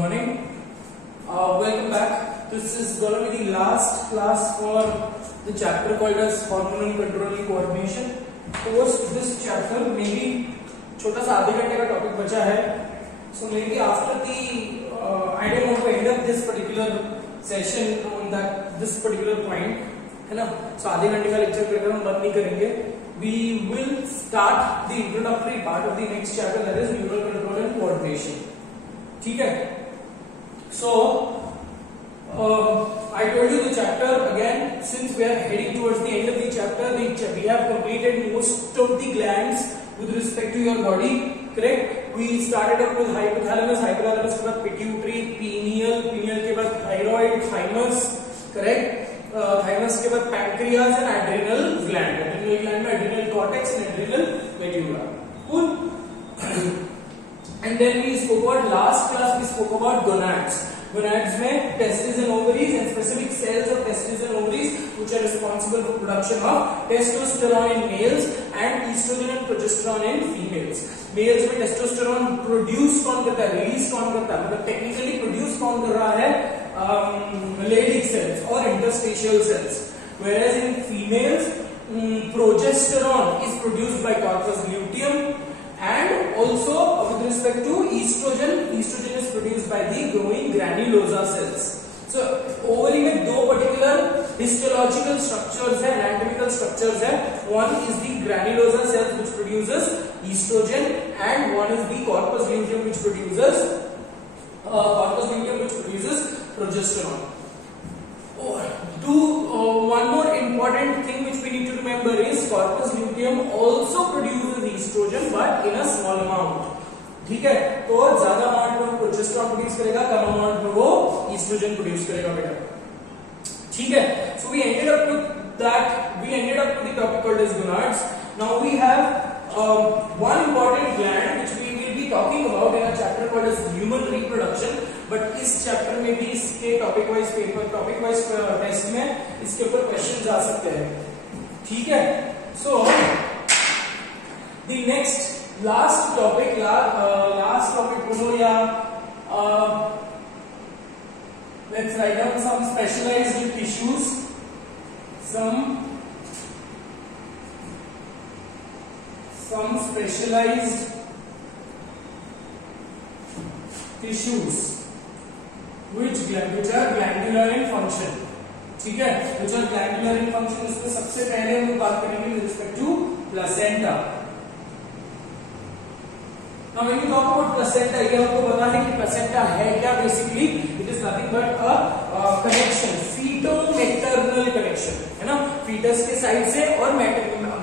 morning. Welcome back. This is going to be the last class for the chapter called as hormonal control and coordination. Post this chapter, maybe छोटा सा आधे घंटे का टॉपिक बचा है. So maybe after the I don't want to end up this particular session on this particular point, है ना? So आधे घंटे का लेक्चर करके हम बंद नहीं करेंगे. We will start the introductory part of the next chapter, that is neural control and coordination. ठीक है? So I told you the chapter again. Since we are heading towards the end of the chapter, we have completed most of the glands with respect to your body. Correct? We started up with hypothalamus, hypothalamus के बाद pituitary, pineal, pineal के बाद thyroid, thymus. Correct? Thymus के बाद pancreas and adrenal gland. Adrenal gland में adrenal cortex and adrenal medulla. Cool. And then we spoke about last class. We spoke about gonads. Gonads में testes and ovaries and specific cells of testes and ovaries which are responsible for production of testosterone in males and estrogen and progesterone in females. Males में testosterone produce कौन करता है, release कौन करता है, मतलब technically produce कौन कर रहा है, Leydig cells or interstitial cells. Whereas in females, progesterone is produced by corpus luteum. And also with respect to estrogen, estrogen is produced by the growing granulosa cells. So ovary में दो particular histological structures है, anatomical structures है. One is the granulosa cells which produces estrogen, and one is the corpus luteum which produces progesterone. One more important thing which we need to remember is corpus luteum also produces estrogen but in a small amount. ठीक है, तो ज्यादा अमाउंट में progesterone produce करेगा, कम अमाउंट में वो oestrogen produce करेगा बेटा. ठीक है, so we ended up with the topic called as gonads. Now we have one important gland which we will be talking about in a chapter called as human reproduction. But इस चैप्टर में भी इसके topic wise test में इसके ऊपर क्वेश्चंस आ सकते हैं. ठीक है, so the next last topic बोलो या let's write down some specialized tissues, some specialized tissues which are glandular in function. ठीक है, which are glandular in function. इसमें सबसे पहले हम बात करेंगे with respect to placenta. Now when you talk about placenta, ये आपको पता है कि placenta है क्या? Basically it is nothing but a connection, feto-maternal connection, है ना? fetus के साइड से और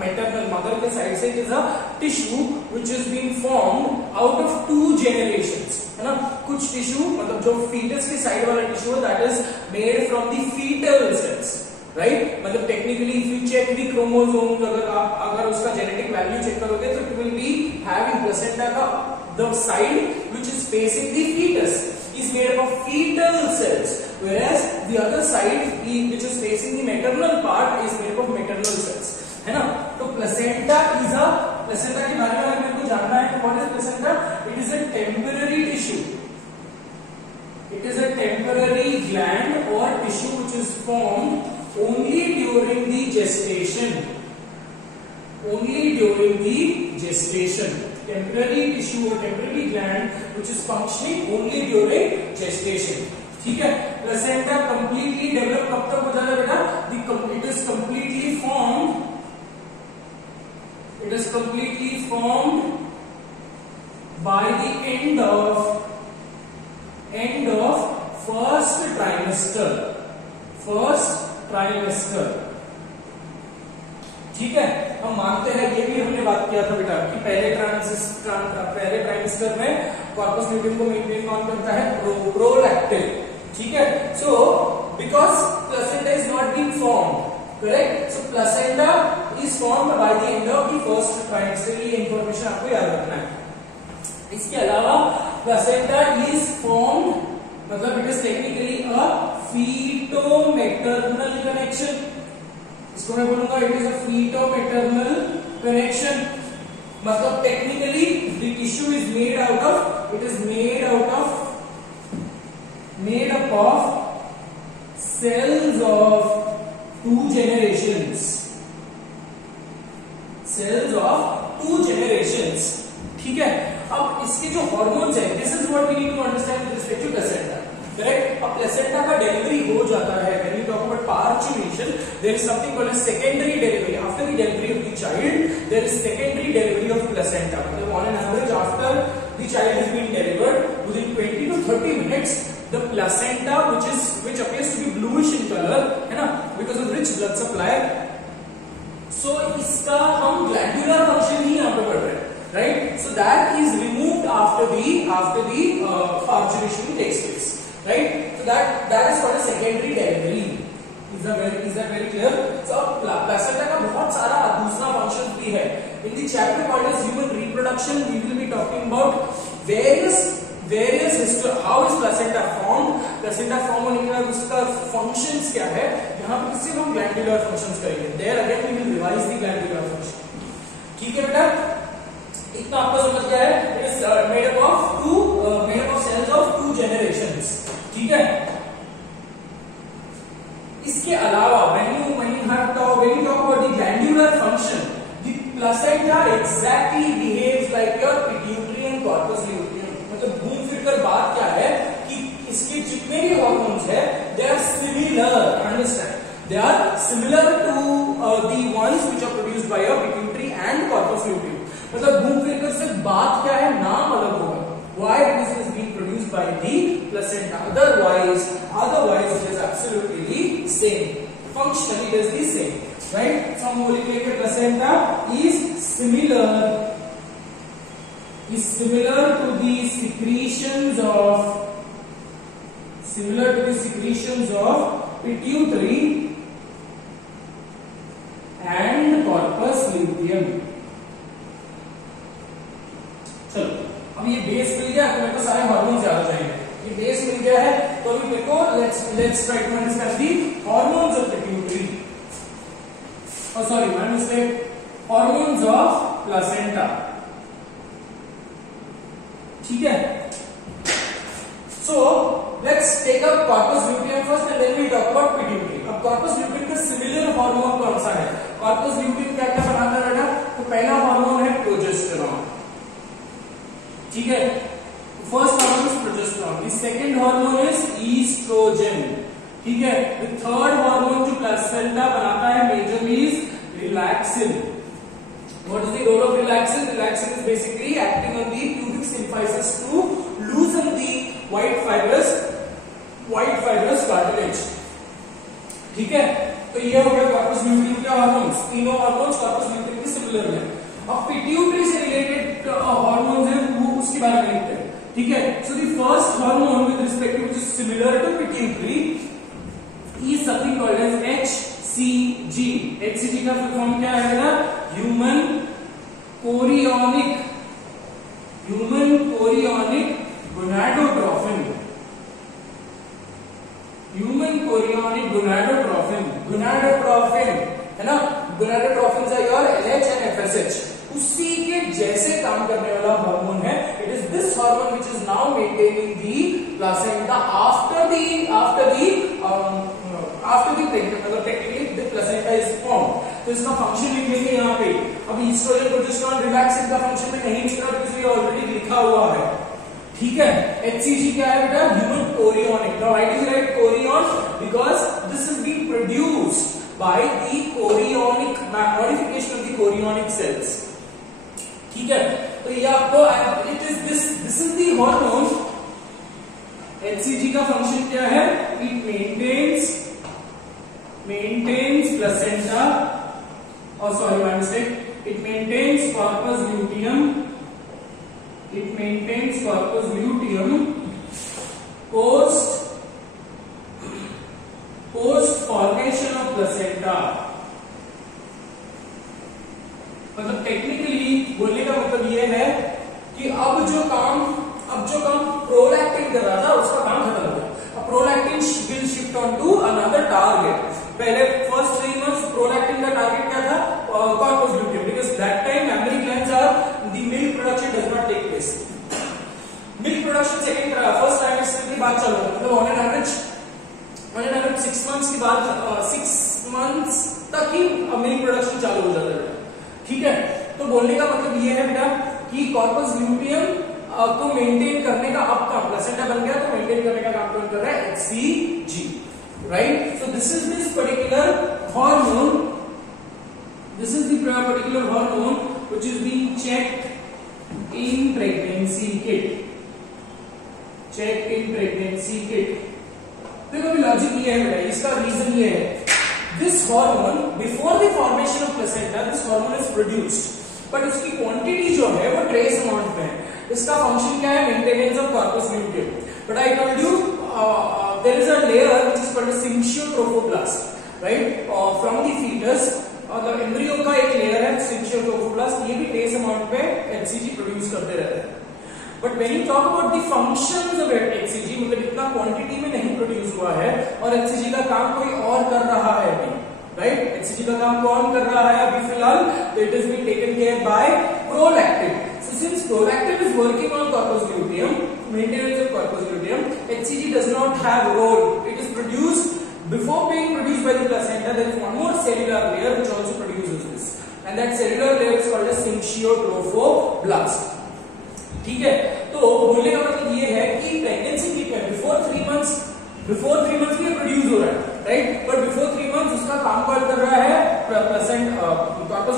maternal mother के साइड से. It is a tissue which is being formed out of two generations, है ना? कुछ टिश्यू मतलब जो fetus के साइड वाला टिश्यू है, that is made from the fetal cells, right? मतलब technically if you check the chromosomes, अगर उसका genetic value check करोगे तो it will be having placenta का the side which is facing the fetus is made up of fetal cells, whereas the other side which is facing the maternal part is made up of maternal cells, है ना? तो placenta के बारे में अगर मेरे को जानना है तो what is placenta? It is a temporary tissue. It is a temporary gland or tissue which is formed only during the gestation. Only during the gestation. Temporary tissue or temporary gland which is functioning only during gestation. ठीक है, placenta completely develop कब तक हो जाता है बेटा? It is completely formed by the end of first trimester. ठीक है, हम मानते हैं, ये भी हमने बात किया था बेटा कि पहले ट्राइमेस्टर में कॉर्पस ल्यूटियम को मेंटेन कौन करता है? प्रोलैक्टिन. ठीक है, so because placenta is not being formed, correct, so placenta is formed by the end of the first trimester. ये इंफॉर्मेशन आपको याद रखना है. इसके अलावा प्लेसेंटा इज फॉर्म्ड मतलब it is technically a feto-maternal connection. इसको मैं बोलूंगा it is a feto-maternal connection. मतलब technically the tissue is made out of made up of cells of two generations. Cells of two generations. ठीक है, अब इसके जो हॉर्मोन्स है, this is what we need to understand with respect to placenta. Correct. अब placenta का delivery हो जाता है. When we talk about parturition, there is something called as secondary delivery. After the delivery of the child, there is secondary delivery of placenta. मतलब on an average after the child has been delivered, within 20 to 30 minutes the placenta which appears to be bluish in color, है ना, because of rich blood supply. So इसका हम glandular function ही यहाँ पे पढ़ रहे हैं, right? So that is removed after the parturition takes place, right? So that is called a secondary delivery. Is that very clear? So placenta का बहुत सारा दूसरा function भी है. In the chapter called as human reproduction, we will be talking about various history, how is placenta formed, placenta form होने के बाद उसका functions क्या है. यहाँ पे सिर्फ हम glandular functions करेंगे. There again we will revise the glandular function. ठीक है बेटा, इतना आपको समझ गया है. It is made up of cells of two generations. ठीक है. इसके अलावा when you talk about the glandular function, the placenta exactly behaves like your pituitary and corpus luteum. मतलब घूम फिर कर बात क्या है कि इसके जितने भी हॉर्मोन्स है, they are similar. Understand? They are similar to the ones which are produced by your pituitary and corpus luteum. मतलब घूम फिर कर सिर्फ बात क्या है, नाम अलग होगा. Why? Because it is being produced by the placenta. Otherwise it is absolutely the same. Functionally it is the same, right? So हम बोलेंगे कि placenta is similar to the secretions of pituitary and corpus luteum. चलो, अब ये बेस मिल गया तो मेरे को सारे हार्मोन्स याद हो जाएंगे. ये बेस मिल गया है तो अभी मेरे को let's try to understand the hormones of pituitary. Oh sorry, my mistake. Hormones of placenta. ठीक है. So let's take up corpus luteum first and then we talk about pituitary. अब corpus luteum का सिमिलर हार्मोन कौन सा है? corpus luteum क्या क्या बनाता है बेटा? तो पहला हार्मोन है प्रोजेस्टेरॉन. ठीक है. First hormone is progesterone. The second hormone is estrogen. ठीक है. द थर्ड हार्मोन जो प्लेसेंटा बनाता है majorly is relaxin. What is the role of relaxin? Relaxin is basically acting on the pubic symphysis to loosen the white fibrous cartilage. ठीक है. तो ये हो गया corpus luteum के हार्मोन्स. तीनों हार्मोन्स corpus luteum के सिमिलर हैं. अब पिट्यूटरी से रिलेटेड हार्मोन्स हैं, वो उसके बारे में लिखते हैं. ठीक है. So the first hormone with respect to which is similar to pituitary is something called as HCG. HCG का फुल फॉर्म क्या है बेटा? Human chorionic gonadotrophin. गोनाडोट्रोफिन है ना. Gonadotrophin are your LH and FSH. उसी के जैसे काम करने वाला हार्मोन है. It is this hormone which is now maintaining the placenta after the मतलब technically the placenta is form. तो इसका फंक्शन लिख लेंगे यहाँ पे. अब ईस्ट्रोजन प्रोजेस्टेरॉन रिलैक्सिन का फंक्शन में नहीं लिख रहा क्योंकि ये ऑलरेडी लिखा हुआ है. ठीक है. HCG क्या है बेटा? Human chorionic. Now why is right chorion? Because this is being produced by the chorionic modification of the chorionic cells. ठीक है. तो ये आपको it is this is the hormone. HCG का फंक्शन क्या है? It maintains placenta. Oh sorry, my mistake. It maintains corpus luteum. Post formation of placenta. मतलब टेक्निकली बोलने का मतलब ये है कि अब जो काम प्रोलैक्टिन कर रहा था उसका काम खत्म हो गया. अब prolactin will shift on to another target. पहले फर्स्ट 3 months प्रोलैक्टिन का टारगेट क्या था? Corpus luteum. Because that time mammary glands are the milk production does not take place. Milk production first trimester की बात चल रही है. मतलब ऑन एन ये है बेटा कि कॉर्पस ल्यूटियम को मेंटेन करने का अब काम, प्लेसेंटा बन गया तो मेंटेन करने का काम कौन कर रहा है? HCG, right? So this is this particular hormone, this is the particular hormone which is being checked in pregnancy kit. Checked in pregnancy kit. देखो अभी लॉजिक ये है बेटा, इसका रीजन ये है, this hormone before the formation of placenta this hormone is produced, but इसकी क्वांटिटी जो है वो ट्रेस अमाउंट में है. इसका फंक्शन क्या है? Maintenance of corpus luteum. But I told you there is a layer which is called a syncytiotrophoblasts, right? From the fetus और एम्ब्रियो का एक लेयर है syncytiotrophoblasts, ये भी ट्रेस अमाउंट पे HCG प्रोड्यूस करते रहते हैं. But when you talk about the functions of HCG, मतलब इतना क्वांटिटी में नहीं प्रोड्यूस हुआ है और HCG का काम कोई और कर रहा है अभी, राइट? HCG का काम कौन कर रहा है अभी फिलहाल? It is being taken care by prolactin. So since prolactin is working on corpus luteum, maintenance of corpus luteum, HCG does not have role. It is produced before being produced by the placenta. There is one more cellular layer which also produces this, and that cellular layer is called as syncytiotrophoblasts. ठीक है? तो बोलने का मतलब ये है कि pregnancy kit में बिफोर 3 मंथ्स भी प्रोड्यूस हो रहा है, राइट? बट बिफोर 3 मंथ्स उसका काम कौन कर रहा है? कॉर्पस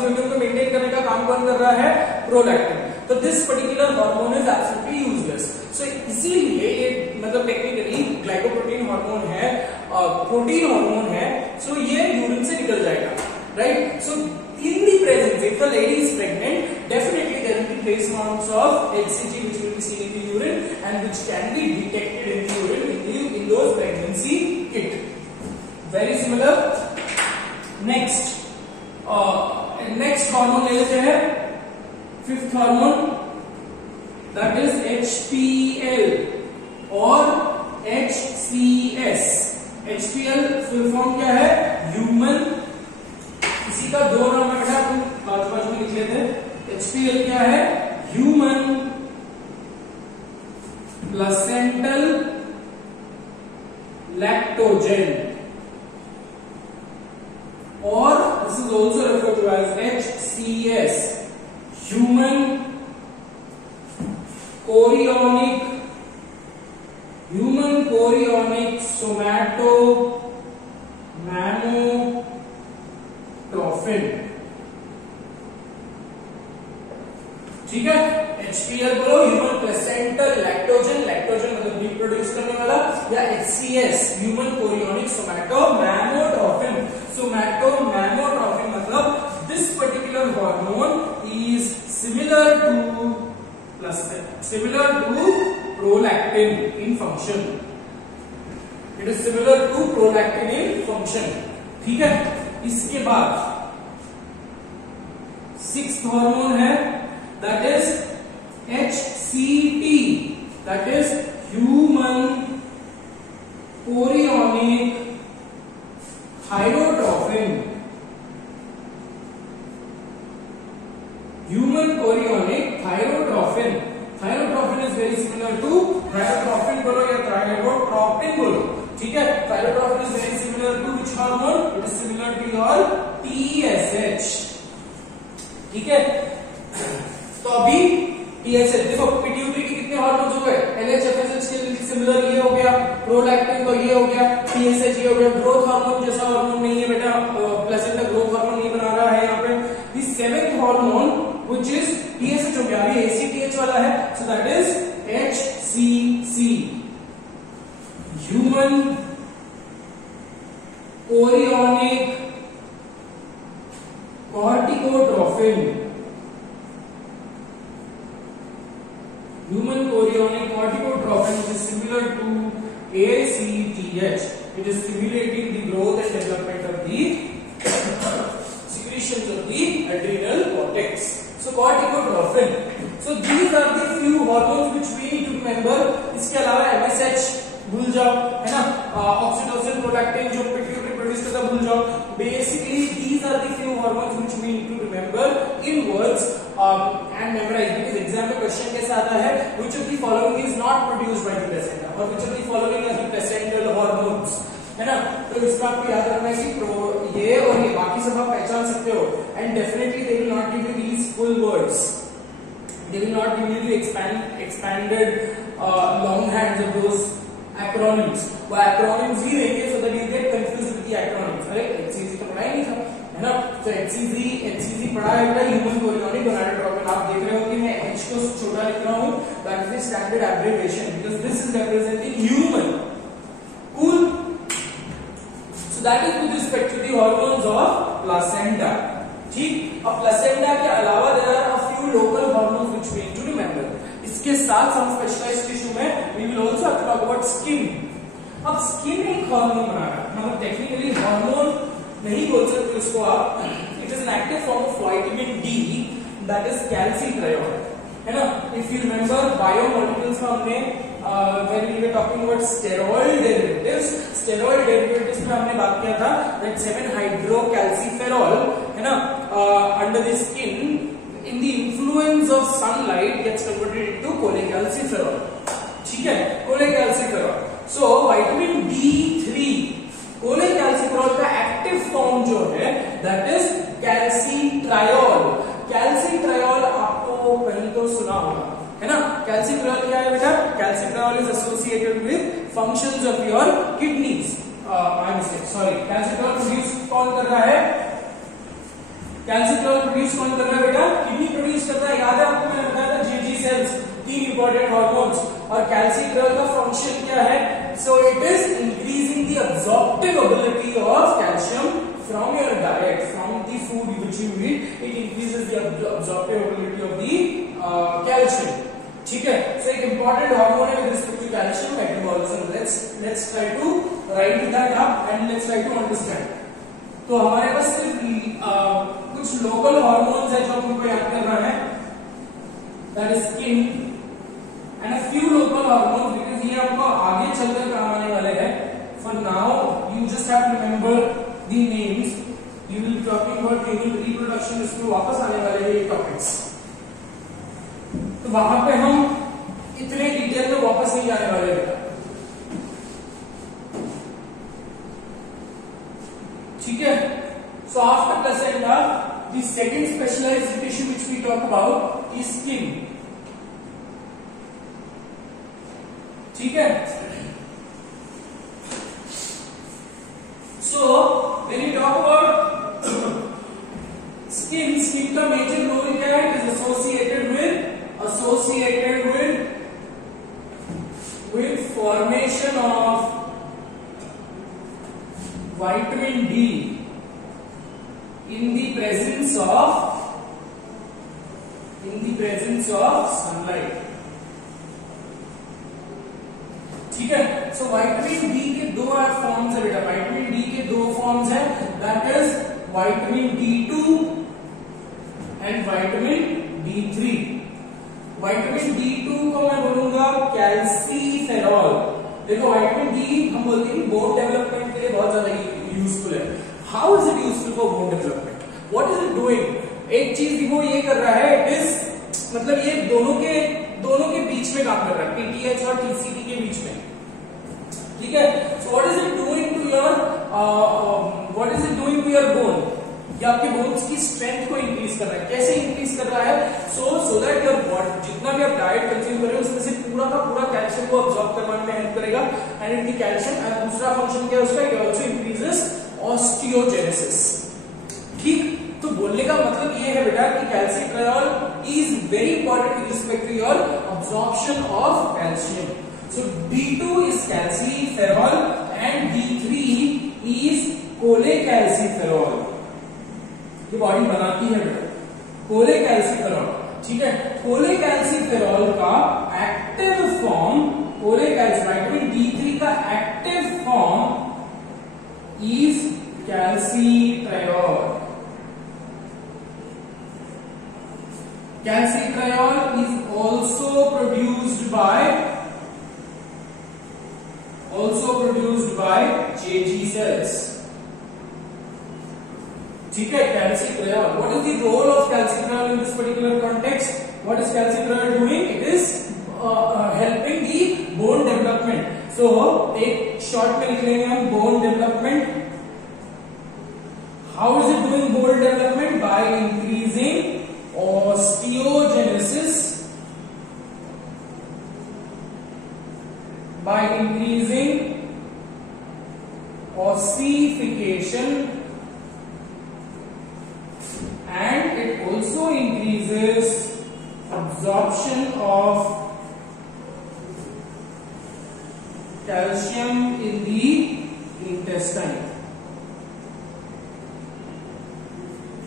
ल्यूटियम को मेंटेन करने का काम कौन कर रहा है? प्रोलैक्टिन. तो this particular hormone is absolutely useless. So इसीलिए ये मतलब टेक्निकली ग्लाइकोप्रोटीन हार्मोन है, प्रोटीन हार्मोन है, सो ये यूरिन से निकल जाएगा, right? So in the presence, if the lady is pregnant, definitely there will be trace amounts of HCG which will be seen in the urine and which can be detected in the urine in those pregnancy kit. Very similar. Next hormone ले लेते हैं, fifth hormone, that is HPL or HCS. HPL full form क्या है? ह्यूमन, इसी का दो नाम है बेटा, तुम बाजू में लिख लेते हैं. HPL क्या है? ह्यूमन प्लेसेंटल लैक्टोजेन, और this is also referred to as HCS, human chorionic somatomammotrophin. ठीक है? HPL बोलो, ह्यूमन प्लेसेंटल लैक्टोजेन, लैक्टोजेन मतलब मिल्क प्रोड्यूस करने वाला, या HCS human chorionic somatomammotrophin. Somatomammotrophin मतलब this particular hormone is similar to prolactin in function. It is similar to prolactin in function. ठीक है? इसके बाद सिक्स्थ हार्मोन है, that is HCT, that is human chorionic thyrotrophin. Human chorionic thyrotrophin. Thyrotrophin is very similar to thyrotropin बोलो या thyrotropin बोलो. ठीक है? Thyrotropin is very similar to which hormone? It is similar to your TSH. ठीक है? तो अभी TSH देखो, पिट्यूटरी के कितने हार्मोन्स हो गए? LH, FSH के सिमिलर ये हो गया, प्रोलैक्टिन तो ये हो गया, TSH ये हो गया. ग्रोथ हार्मोन जैसा हार्मोन नहीं है बेटा, प्लेसेंटा ग्रोथ हार्मोन नहीं बना रहा है यहाँ पे. The seventh hormone which is TSH हो गया, अभी ACTH वाला है, so that is HCC, human chorionic corticotrophin. Human chorionic corticotrophin is similar to ACTH. It is stimulating the growth and development of the secretions of the adrenal cortex. So corticotrophin. So these are the few hormones which we need to remember. इसके अलावा MSH भूल जाओ, है ना? Oxytocin, prolactin जो pituitary produce करता भूल जाओ. Basically these are the few hormones which we need to remember in words and memorize, because exam में question कैसा आता है? Which of the following is not produced by the placenta, or which of the following are the placental hormones, है ना? तो इसका आपको याद रखना है कि ये और ये बाकी सब आप पहचान सकते हो, and definitely they will not give you these full words. not giving you the expanded long hands of those acronyms. वो acronyms ही देंगे so that you get confused with the acronyms. अरे HCG तो पढ़ा ही नहीं था, है ना? तो HCG पढ़ा है बेटा ह्यूमन कोरियोनिक गोनाडोट्रोपिन. आप देख रहे हो कि मैं H को छोटा लिख रहा हूँ. That is the standard abbreviation because this is representing human. Cool. So that is with respect to the hormones of placenta. ठीक. अब placenta के अलावा there are a few local hormones which we need to remember. इसके साथ हम specialised tissue में we will also have to talk about skin. अब skin एक हार्मोन बना रहा है, मतलब टेक्निकली हार्मोन नहीं बोल सकते उसको आप. It is an active form of vitamin D that is calcitriol, है ना? If you remember biomolecules में हमने when we were talking about steroid derivatives में हमने बात किया था that 7-hydrocalciferol, है ना, under the skin in the influence of sunlight gets converted into cholecalciferol. ठीक है, cholecalciferol. So vitamin D3 cholecalciferol का एक्टिव फॉर्म जो है that is calcitriol. calcitriol आपको कहीं तो सुना होगा, है ना? calcitriol क्या है बेटा? calcitriol is associated with functions of your kidneys. calcitriol produce कौन कर रहा है? calcitriol प्रोड्यूस कौन कर रहा है बेटा? किडनी प्रोड्यूस कर रहा है. याद है आपको मैंने बताया था G cells 3 इंपॉर्टेंट हार्मोन्स. और calcitriol का फंक्शन क्या है? So it is increasing the absorptive ability of calcium from your diet, from the food which you eat. It increases the absorptive ability of the calcium. ठीक है. So एक important hormone है with respect to calcium metabolism. Let's try to write that up and let's try to understand. तो हमारे पास सिर्फ कुछ local hormones है जो हमको याद करना है. That is skin and a few local hormones because ये आपको आगे चलकर काम आने वाले हैं. For now you just have to remember the names. You will be talking about reproduction. इसमें वापस आने वाले हैं ये टॉपिक्स. तो वहां पे हम इतने डिटेल में वापस नहीं जाने वाले बेटा. ठीक है. So after placenta, the second specialized tissue which we talk about is skin. ठीक है. So when you talk about skin का major role क्या है? It is associated with formation of vitamin D in the presence of sunlight. ठीक है. So vitamin D के दो फॉर्म्स है बेटा. vitamin D के दो फॉर्म्स हैं, that is vitamin D2 and vitamin D3. vitamin D2 को मैं बोलूंगा calciferol. देखो vitamin D हम बोलते हैं बोन डेवलपमेंट के लिए बहुत ज्यादा यूजफुल है. How is it useful for bone development? What is it doing? एक चीज वो ये कर रहा है, it is मतलब ये दोनों के बीच में काम कर रहा है, PTH और TCT के बीच में. ठीक है. So what is it doing to your bone? ये आपके बोन्स की स्ट्रेंथ को इंक्रीज कर रहा है. कैसे इंक्रीज कर रहा है? so that your body जितना भी आप डाइट कंज्यूम कर रहे हो उसमें से पूरा का पूरा कैल्शियम को अब्सॉर्ब करवाने में हेल्प करेगा. And in the calcium and दूसरा फंक्शन क्या है उसका? It also increases osteogenesis. ठीक. तो बोलने का मतलब ये है बेटा कि calcitriol is very important with respect to your absorption of calcium. So D2 is calciferol and D3 is cholecalciferol. ये बॉडी बनाती है बेटा cholecalciferol. ठीक है. cholecalciferol का एक्टिव फॉर्म vitamin D3 का active form is calcitriol. Calcitriol is also produced by JG cells. ठीक है. calcitriol. What is the role of calcitriol in this particular context? What is calcitriol doing? It is helping the bone development. So एक शॉर्ट में लिख लेंगे हम bone development. How is it doing bone development? By increasing osteogenesis absorption of calcium in the intestine.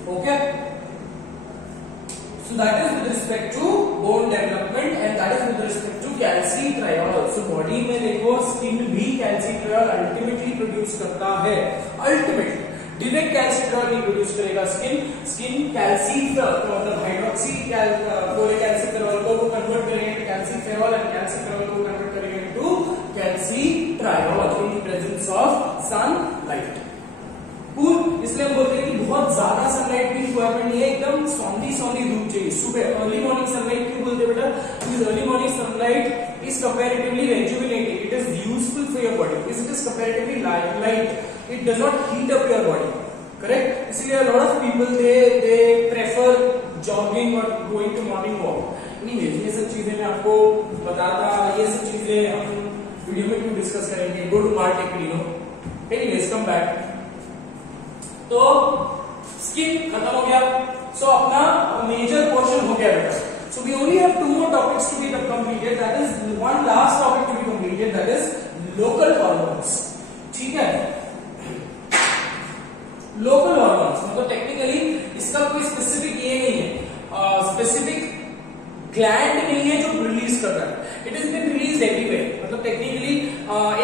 Okay, so that is with respect to bone development and that is with respect to calcitriol. So body में देखो skin भी calcitriol ultimately produce करता है. Ultimately direct calcitriol नहीं प्रोड्यूस करेगा skin calcitriol मतलब hydroxy chloric calcitriol को कन्वर्ट करेंगे to calcitriol and calcitriol को कन्वर्ट करेंगे to calcitriol in the presence of sunlight. इसलिए हम बोलते हैं कि बहुत ज्यादा सनलाइट की रिक्वायरमेंट नहीं है, एकदम सौंधी धूप चाहिए सुबह. अर्ली मॉर्निंग सनलाइट क्यों बोलते हैं बेटा? Because early morning sunlight is comparatively rejuvenating, it is useful for your body because it is comparatively light, it does not heat up your body, correct? इसलिए a lot of people they prefer jogging or going to morning walk. Anyways, ये सब चीजें मैं आपको बताता, ये सब चीजें हम वीडियो में क्यों डिस्कस करेंगे. Go to Mart Equino. Anyways, come back. तो स्किन खत्म हो गया, सो अपना मेजर पोर्शन हो गया बेटा. So we only have two more topics to be completed. That is one last topic to be completed. That is local hormones. ठीक है, लोकल हॉर्मोन्स मतलब टेक्निकली इसका कोई स्पेसिफिक ये नहीं है, स्पेसिफिक ग्लैंड नहीं है जो रिलीज कर रहा है. It is been release everywhere. मतलब टेक्निकली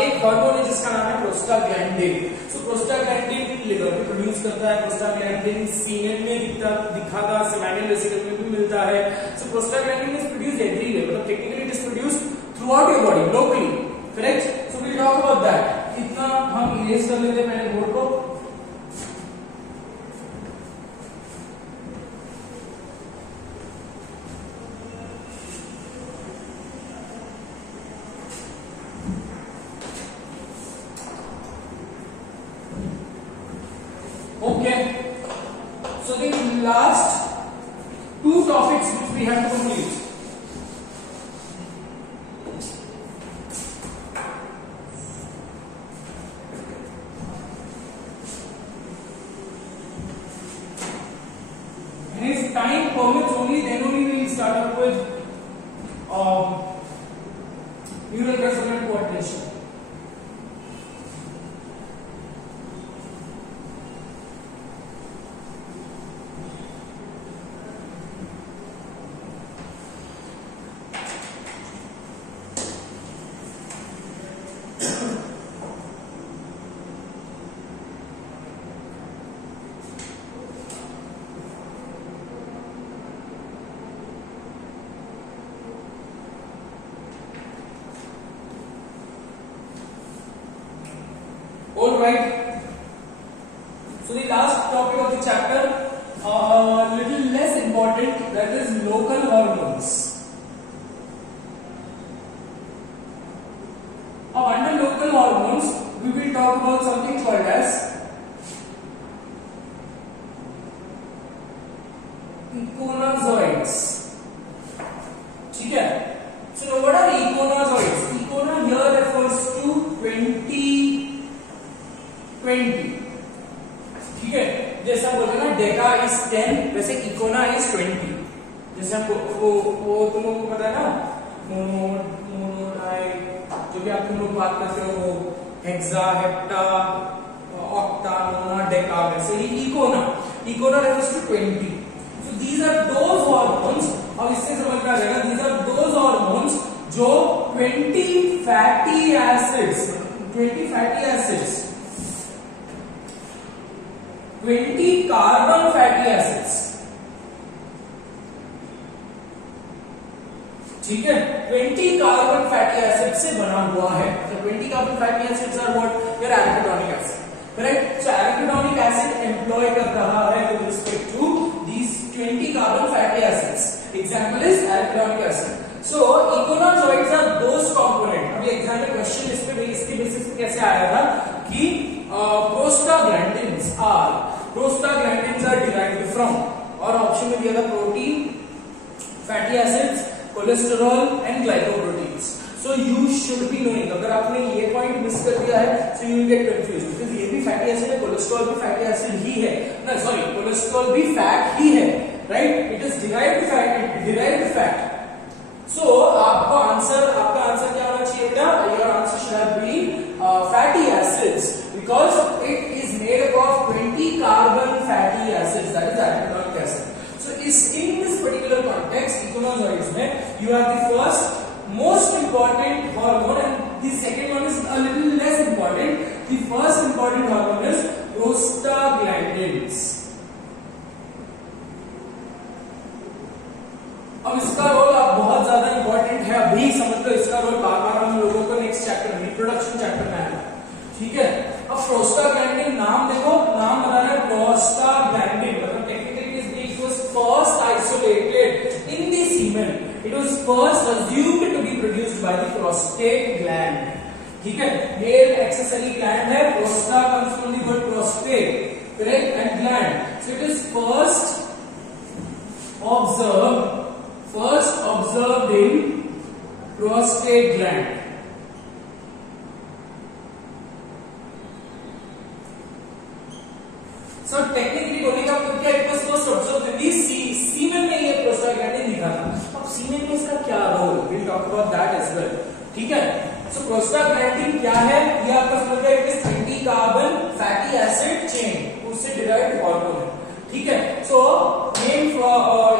एक हार्मोन है जिसका नाम है प्रोस्टाग्लैंडिन. सो प्रोस्टाग्लैंडिन लिवर में प्रोड्यूस करता है, प्रोस्टाग्लैंडिन सीमेन में दिखा था, सेमेनियल वेसिकल में भी मिलता है. So prostaglandin is produced everywhere, मतलब technically it is produced throughout your body locally, correct? So we talk about that. इतना हम इरेज कर लेते हैं पहले बोर्ड को. Okay, so the last two topics which we have to complete. And if time permits only, then only we will start up with neural transmission coordination. All right. So the last topic of the chapter, little less important, that is local hormones. Now under local hormones, we will talk about something called as eikonozoids. ठीक है? So what are eikonozoids? Eikona here refers to 20. ठीक है, जैसा बोलते हैं ना डेका इज 10, वैसे इकोना इज 20. जैसे आपको वो तुम लोगों को पता है ना, जो भी आप तुम लोग बात करते हो, वो hexa, hepta, octa, nona, deca, वैसे ही icosa refers to 20. So these are those hormones. अब इससे समझ में आ जाएगा, दीज आर दोज हार्मोन्स जो 20 fatty acids 20 carbon fatty acids, ठीक है, 20 कार्बन फैटी एसिड से बना हुआ है. तो 20 carbon fatty acids are what? Your arachidonic acid, correct? So arachidonic acid employ कर रहा है with respect to these 20 carbon fatty acids. Example is arachidonic acid. So eicosanoids are those component. अभी exam में क्वेश्चन इस पे इसके बेसिस पे कैसे आया था कि prostaglandins are derived from, और ऑप्शन में दिया था protein, fatty acids, cholesterol and glycoproteins. So you should be knowing. अगर आपने ये पॉइंट मिस कर दिया है so you will get confuse, because ये भी फैटी एसिड है, कोलेस्टेरॉल भी फैटी एसिड ही है ना, सॉरी कोलेस्टेरॉल भी फैट ही है, right? It is derived fat, spermatozoids में you have the first most important hormone and the second one is a little less important. The first important hormone is prostaglandins. अब इसका रोल आप बहुत ज्यादा इंपॉर्टेंट है, अभी समझ लो इसका रोल बार बार हम लोगों को नेक्स्ट चैप्टर रिप्रोडक्शन चैप्टर में आएगा, ठीक है। अब प्रोस्टाग्लैंडिन नाम देखो, नाम बता रहा है प्रोस्टाग्लैंडिन, मतलब technically it was first isolated in the semen, it was first assumed to be produced by the prostate gland, ठीक है। मेल एक्सेसरी ग्लैंड है, prosta comes from the word prostate, correct, and gland, so it is first observed in prostate gland. So technically बोलने का मतलब क्या, it was first observed in the semen में ये prostaglandin दिखा था। अब semen में इसका क्या role, we'll talk about that as well, ठीक है। So prostaglandin क्या है, ये आपको समझ गया, it is anti-carbon fatty acid chain, उससे derived hormone है, ठीक है। सो नेम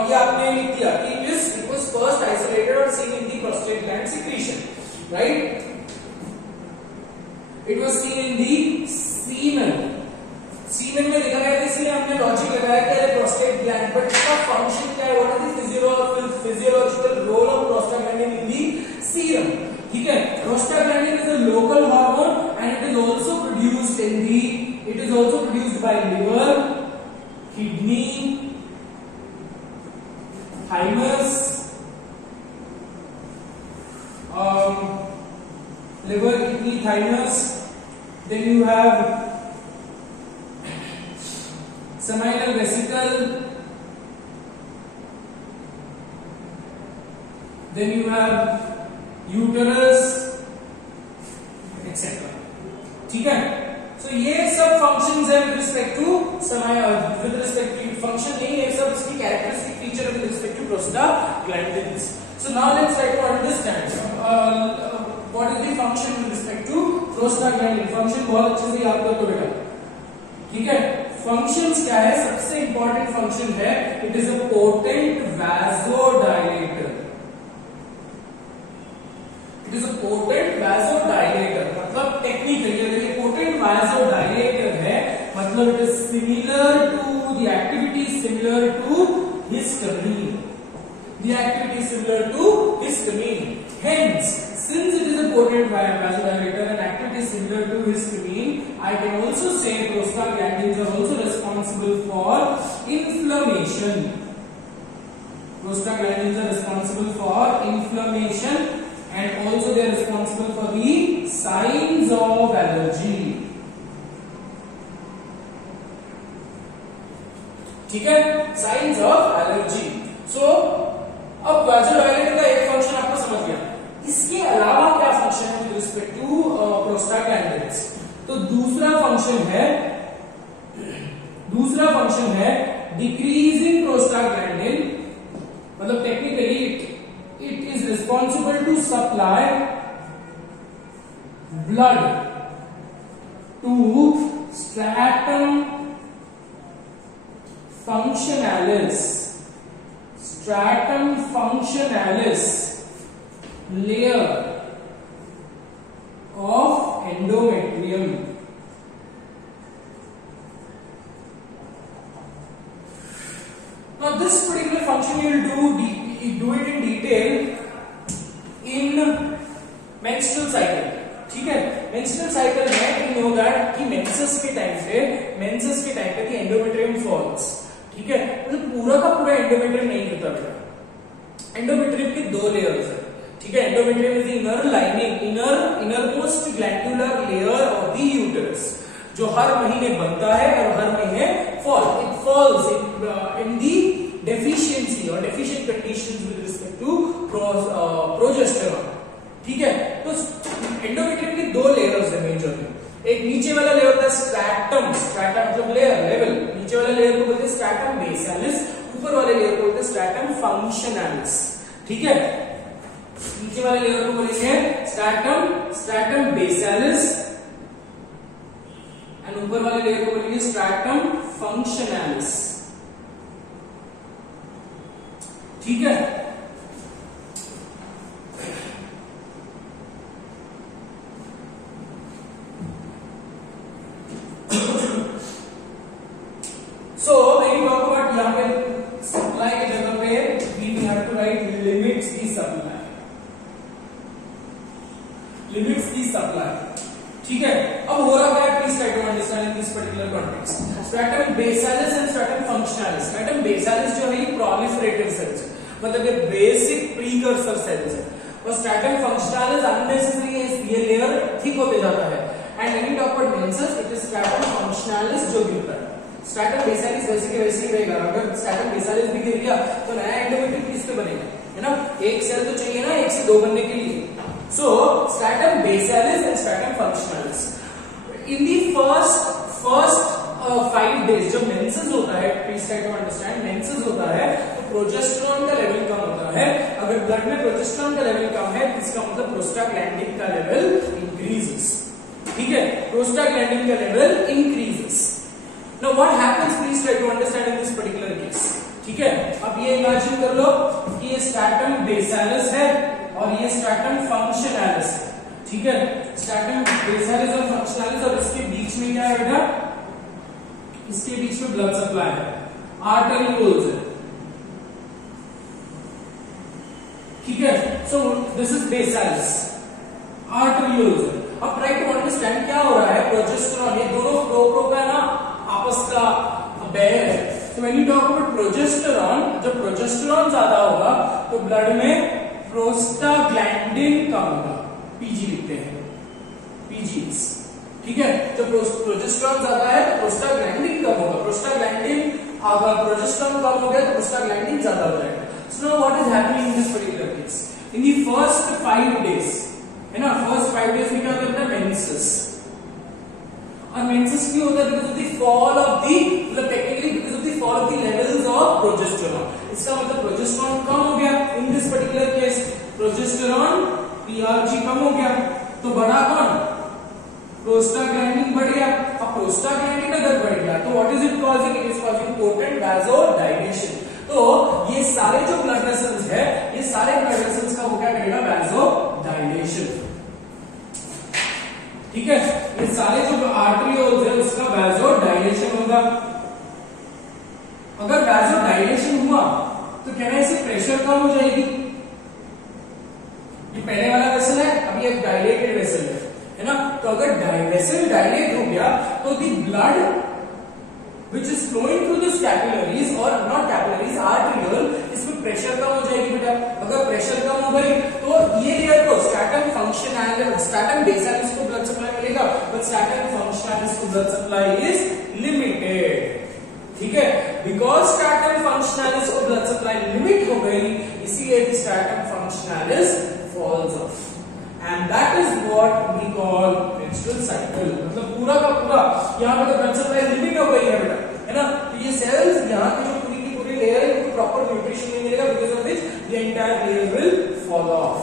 ये आपने लिख दिया कि इट वाज फर्स्ट आइसोलेटेड और seen in the prostate gland secretion, right, it was seen in the semen, semen में लिखा गया था, इसलिए हमने लॉजिक लगाया कि अरे प्रोस्टेट ग्लैंड, बट इसका फंक्शन क्या है, what is the physiological role of prostaglandin in the serum, ठीक है। Prostaglandin is a local hormone and it is also produced by liver, kidney, thymus, liver, kidney, thymus. Then you have seminal vesicle. Then you have uterus, etc. ठीक है। So ये सब functions है with respect to function नहीं, ये सब इसकी characteristic feature है with respect to prostaglandins. So now let's try to understand what is the function with respect to prostaglandin. Function बहुत अच्छे से याद कर लो बेटा, ठीक है। Functions क्या है, सबसे important function है, it is a potent vasodilator. It is a potent vasodilator, मतलब टेक्निकली अगर ये potent vasodilator है, मतलब it is similar to the activity is similar to histamine. The activity is similar to histamine. Hence, since it is a potent vasodilator and activity is similar to histamine, I can also say prostaglandins are also responsible for inflammation. Prostaglandins are responsible for inflammation. And also they are responsible for the signs of allergy, ठीक है, signs of allergy. So अब vasodilator का एक फंक्शन आपको समझ गया, इसके अलावा क्या फंक्शन है with respect to prostaglandins, तो दूसरा फंक्शन है decreasing prostaglandin, मतलब technically it is responsible to supply blood to stratum functionalis layer of endometrium. Now this particular function you will do it in detail in menstrual cycle, ठीक है। menstrual cycle में you know that कि menses के टाइम पे the endometrium falls, ठीक है। मतलब पूरा का पूरा endometrium नहीं गिरता बेटा, endometrium की दो layers है, ठीक है। endometrium is the inner lining, innermost glandular layer of the uterus, जो हर महीने बनता है और हर महीने falls in the deficiency or deficient conditions with respect to progesterone, ठीक है। तो एंडोमेट्रियम की दो लेयर्स है मेजरली, एक नीचे वाला लेयर होता है स्ट्रैटम, मतलब लेयर, नीचे वाला लेयर को बोलते हैं स्ट्रैटम बेसालिस, ऊपर वाले लेयर को बोलते हैं स्ट्रैटम फंक्शनलिस, ठीक है। नीचे वाले लेयर को बोलेंगे स्ट्रैटम बेसालिस एंड ऊपर वाले लेयर को बोलेंगे स्ट्रैटम फंक्शनलिस, ठीक है। Limits the supply, limits the supply. ठीक है, अब हो रहा क्या है, please try to understand in this particular context. Stratum basalis and stratum functionalis. Stratum basalis जो है ये प्रोलिफरेटिव सेल्स है, मतलब ये बेसिक प्रीकर्सर सेल्स है, और स्ट्रैटम फंक्शनलिस अननेसेसरी है, ये लेयर थिक होते जाता है। And when you talk about menses, it is stratum functionalis जो गिरता है। स्ट्रैटम बेसालिस वैसे के वैसे ही रहेगा, अगर स्ट्रैटम बेसालिस भी गिर गया तो नया एंडोमेट्रियम किस पे बनेगा, है ना, एक सेल तो चाहिए ना एक से दो बनने के लिए। So, stratum basalis and stratum functionalis. In the first 5 days, जब मेंसेस होता है, please try to understand, menses होता है तो प्रोजेस्टेरॉन का लेवल कम होता है। अगर ब्लड में प्रोजेस्टेरॉन का लेवल कम है, इसका मतलब प्रोस्टाग्लैंडिन का लेवल इंक्रीजेस। ठीक है, प्रोस्टाग्लैंडिन का level increases. Now what happens, please try to understand in this particular case. ठीक है, अब ये इमेजिन कर लो कि ये स्ट्रैटम बेसालिस है और ये स्ट्रैटम फंक्शनलिस है। ठीक है, स्ट्रैटम बेसालिस और फंक्शनलिस, और इसके बीच में क्या है बेटा, इसके बीच में ब्लड सप्लाई है, आर्टेरियोल्स है। ठीक है, सो दिस इज बेसालिस, आर्टेरियोल्स है। अब ट्राई टू अंडरस्टैंड क्या हो रहा है, प्रोजेस्टेरॉन, ये दोनों प्रो का ना आपस का बैर है। तो when you talk about progesterone, जब प्रोजेस्टेरॉन ज्यादा होगा तो ब्लड में प्रोस्टाग्लैंडिन कम होगा, पीजी लिखते हैं, पीजीस। ठीक है, जब प्रोजेस्टेरॉन ज्यादा है तो प्रोस्टाग्लैंडिन कम होगा, प्रोस्टाग्लैंडिन अगर प्रोजेस्टेरॉन कम हो गया तो प्रोस्टाग्लैंडिन ज्यादा हो जाएगा। So now what is happening in this particular case, in the first 5 डेज, है ना, फर्स्ट 5 डेज में क्या होता है, मेंसेस। और मेंसेस क्यों होता है, because of the fall of the, मतलब technically because of the fall of the levels of progesterone. इसका मतलब प्रोजेस्टेरॉन कम हो गया, in this particular case progesterone PRG कम हो गया, तो बढ़ा कौन, प्रोस्टाग्लैंडिन बढ़ गया। अब प्रोस्टाग्लैंडिन अगर बढ़ गया तो what is it causing, it is causing potent vasodilation. तो ये सारे जो ब्लड वेसल्स है, ये सारे ब्लड वेसल्स का वो क्या करेगा, वासोडाइलेशन। ठीक है, ये सारे जो आर्टरियोल्स है उसका वासोडाइलेशन होगा। अगर वासोडाइलेशन हुआ तो क्या है, इसे प्रेशर कम हो जाएगी। ये पहले वाला वेसल है, अभी एक डायलेटेड वेसल है ना, तो अगर वेसल डायलेट हो गया तो the blood which is flowing through this capillaries or not capillaries, arteriole, इसमें प्रेशर कम हो जाएगी बेटा। अगर प्रेशर कम हो गई तो ये लेयर को स्ट्रैटम फंक्शनलिस, स्ट्रैटम बेसालिस को ब्लड सप्लाई मिलेगा, बट स्ट्रैटम फंक्शनलिस को ब्लड सप्लाई इज लिमिटेड। ठीक है, बिकॉज स्ट्रैटम फंक्शनलिस को ब्लड सप्लाई लिमिट हो गई, इसीलिए stratum functionalis falls off, and that is what we call menstrual cycle. मतलब पूरा का पूरा यहाँ पे तो ब्लड सप्लाई लिमिट हो गई है बेटा, है ना, तो ये सेल्स यहाँ की जो पूरी की पूरी लेयर है उनको प्रॉपर न्यूट्रिशन नहीं मिलेगा, because of which the entire layer will fall off.